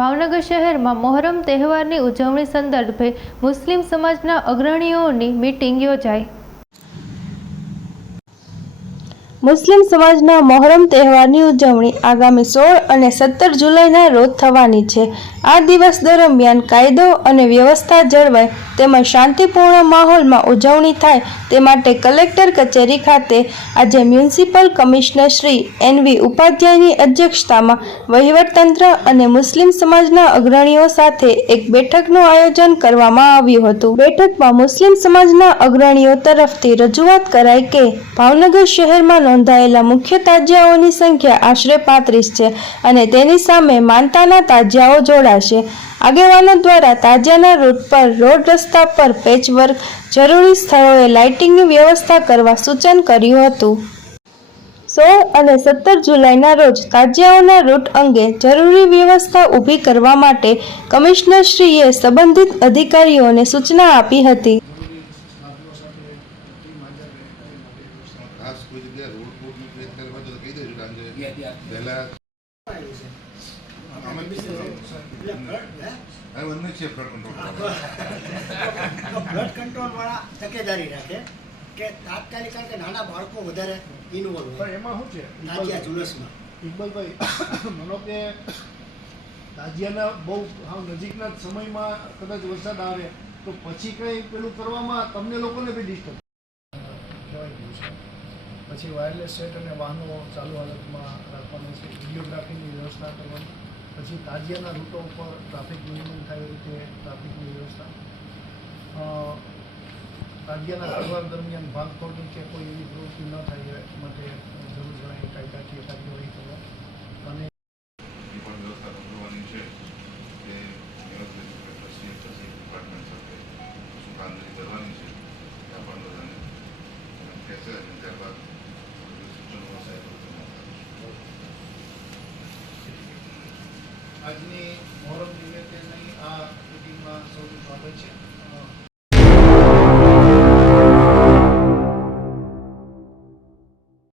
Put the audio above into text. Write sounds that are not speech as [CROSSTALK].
ભાવનગર શહેરમાં મોહરમ તહેવારની ઉજવણી સંદર્ભે મુસ્લિમ સમાજના અગ્રણીઓની મીટિંગ યોજાઈ. મુસ્લિમ સમાજના મોહરમ તહેવારની ઉજવણી આગામી સોળ અને સત્તર જુલાઈના રોજ થવાની છે. આ દિવસ દરમિયાન કાયદો અને વ્યવસ્થા જળવાય તેમજ શાંતિપૂર્ણ માહોલમાં ઉજવણી થાય તે માટે કલેક્ટર કચેરી ખાતે આજે મ્યુનિસિપલ કમિશનર શ્રી એનવી ઉપાધ્યાયની અધ્યક્ષતામાં વહીવટતંત્ર અને મુસ્લિમ સમાજના અગ્રણીઓ સાથે એક બેઠકનું આયોજન કરવામાં આવ્યું હતું. બેઠકમાં મુસ્લિમ સમાજના અગ્રણીઓ તરફથી રજૂઆત કરાઈ કે ભાવનગર શહેરમાં નોંધાયેલા મુખ્ય તાજિયાઓની સંખ્યા આશરે પાંત્રીસ છે અને તેની સામે માનતાના તાજિયાઓ જોડાશે. આગેવાનો દ્વારા તાજિયાના રૂટ પર રોડ રસ્તા પર પેચવર્ક જરૂરી સ્થળોએ લાઇટિંગની વ્યવસ્થા કરવા સૂચન કર્યું હતું. સોળ અને સત્તર જુલાઈના રોજ તાજિયાઓના રૂટ અંગે જરૂરી વ્યવસ્થા ઊભી કરવા માટે કમિશનરશ્રીએ સંબંધિત અધિકારીઓને સૂચના આપી હતી. ખાસ કોઈ જગ્યાએ રોડ બોર્ડની પ્રેસ કરવા તો કહી દેજો કારણ કે પહેલા અમે હવે બંને છે ફ્લડ કંટ્રોલ બ્લડ કંટ્રોલ વાળા તકેદારી રાખે કે તાત્કાલિક કારણ કે નાના બાળકો વધારે ઇન્વોલ્વ પણ એમાં શું છે? ઇકબાલભાઈ [COUGHS] મનો કે તાજિયાના બહુ હાવ નજીકના સમયમાં કદાચ વરસાદ આવે તો પછી કંઈ પેલું કરવામાં તમને લોકોને બી ડિસ્ટર્બ પછી વાયરલેસ સેટ અને વાહનો ચાલુ હાલતમાં રાખવાનું છે. વિડીયોગ્રાફીની વ્યવસ્થા કરવાની. પછી તાજિયાના રૂટો ઉપર ટ્રાફિક નિયમન થાય એ રીતે ટ્રાફિકની વ્યવસ્થા. તાજિયાના સારવાર દરમિયાન ભાગફોડની કે કોઈ એવી પ્રવૃત્તિ ન થાય માટે જરૂર જણાય કાયદાકીય કાર્યવાહી કરવા અને એ પણ વ્યવસ્થા કરવાની છે કે વ્યવસ્થિત રીતે સીએમ થશે ડિપાર્ટમેન્ટ સાથે શું કામગીરી કરવાની છે ત્યાં પણ બધાને કહેશે અને ત્યારબાદ બધું સૂચનો હશે એ બધું આપીશું. આજની મોહરમ નિમિત્તેની આ મિટિંગમાં સૌનું સ્વાગત છે.